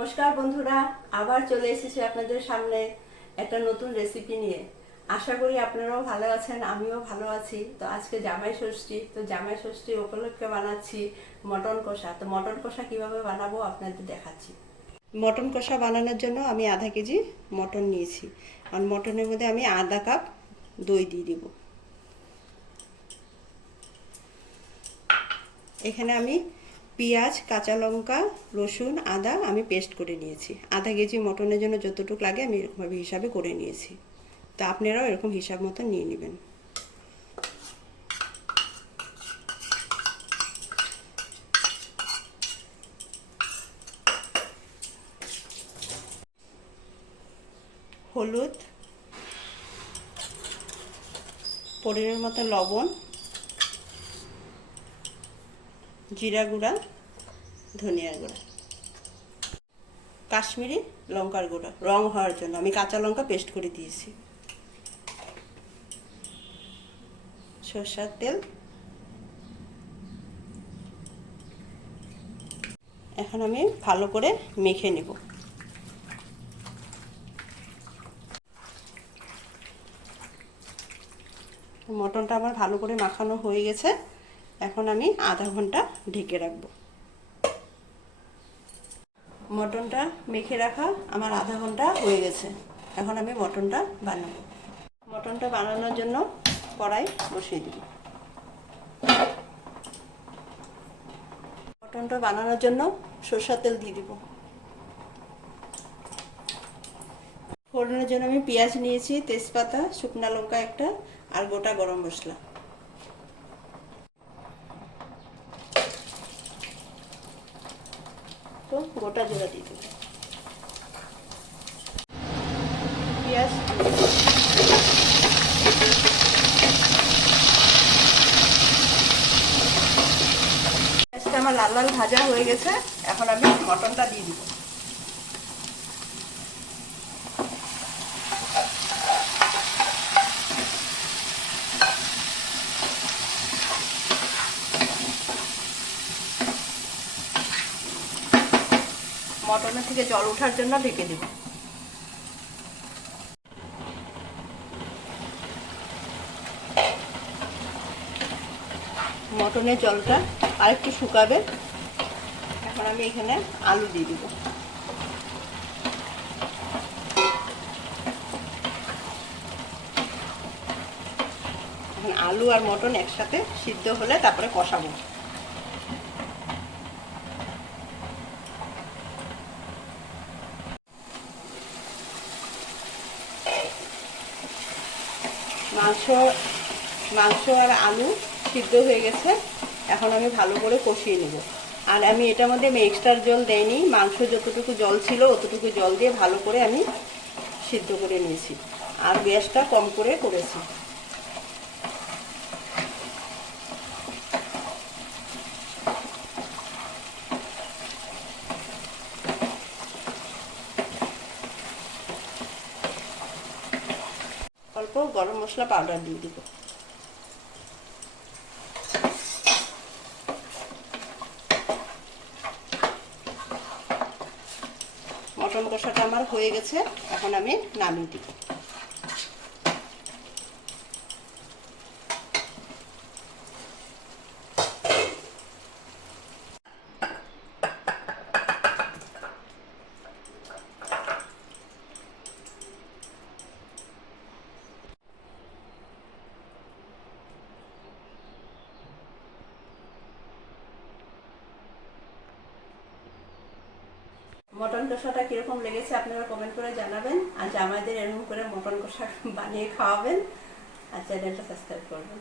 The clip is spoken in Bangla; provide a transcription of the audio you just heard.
নমস্কার বন্ধুরা, আবার চলে এসেছি আপনাদের সামনে একটা নতুন রেসিপি নিয়ে। আশা করি আপনারাও ভালো আছেন, আমিও ভালো আছি। তো আজকে জামাই ষষ্ঠী, তো জামাই ষষ্ঠী উপলক্ষে বানাচ্ছি মটন কষা। তো মটন কষা কিভাবে বানাবো আপনাদের দেখাচ্ছি। মটন কষা বানানোর জন্য আমি আধা কেজি মটন নিয়েছি, আর মটনের মধ্যে আমি আধা কাপ দই দিয়ে দিব। এখানে আমি পেঁয়াজ, কাঁচা লঙ্কা, রসুন, আদা আমি পেস্ট করে নিয়েছি। আধা কেজি মটনের জন্য যতটুকু লাগে আমি এরকমভাবে হিসাবে করে নিয়েছি। তো আপনারাও এরকম হিসাব মতো নিয়ে নেবেন। হলুদ, পরিমাণ মতো লবণ, জিরা গুঁড়া, ধনিয়া গুঁড়া, কাশ্মীরি লঙ্কার গুঁড়া রং হওয়ার জন্য আমি কাঁচা লঙ্কা পেস্ট করে দিয়েছি, সরষের তেল। এখন আমি ভালো করে মেখে নেব। মটনটা আমার ভালো করে মাখানো হয়ে গেছে। এখন আমি আধা ঘন্টা ঢেকে রাখবো। মটনটা মেখে রাখা আমার আধা ঘন্টা হয়ে গেছে। এখন আমি মটনটা বানাবো। মটনটা বানানোর জন্য কড়াই বসিয়ে দিব। মটনটা বানানোর জন্য সরষের তেল দিয়ে দিব। ফোড়নের জন্য আমি পেঁয়াজ নিয়েছি, তেজপাতা, শুকনো লঙ্কা একটা, আর গোটা গরম মশলা। তো গোটা জিরা দিয়ে দেব। পেঁয়াজ পেঁয়াজটা আমার লাল লাল ভাজা হয়ে গেছে। এখন আমি মটনটা দিয়ে দিব। মটনের থেকে জল ওঠার জন্য ঢেকে দেব। মটনের জলটা আরেকটু শুকাবে। এখন আমি এখানে আলু দিয়ে দিব। এখন আলু আর মটন একসাথে সিদ্ধ হলে তারপরে কষাবো। মাংস আর আলু সিদ্ধ হয়ে গেছে। এখন আমি ভালো করে কষিয়ে নেব। আর আমি এটার মধ্যে এক্সট্রা জল দেইনি, মাংস যতটুকু জল ছিল অতটুকু জল দিয়ে ভালো করে আমি সিদ্ধ করে নিয়েছি, আর গ্যাসটা কম করে করেছি। অল্প গরম মশলা পাউডার দিয়ে দিব। মটন কষাটা আমার হয়ে গেছে। এখন আমি নামিয়ে দিব। মটন কষাটা কিরকম লেগেছে আপনারা কমেন্ট করে জানাবেন, আর জামাইদের এরকম করে মটন কষা বানিয়ে খাওয়াবেন, আর চ্যানেলটা সাবস্ক্রাইব করবেন।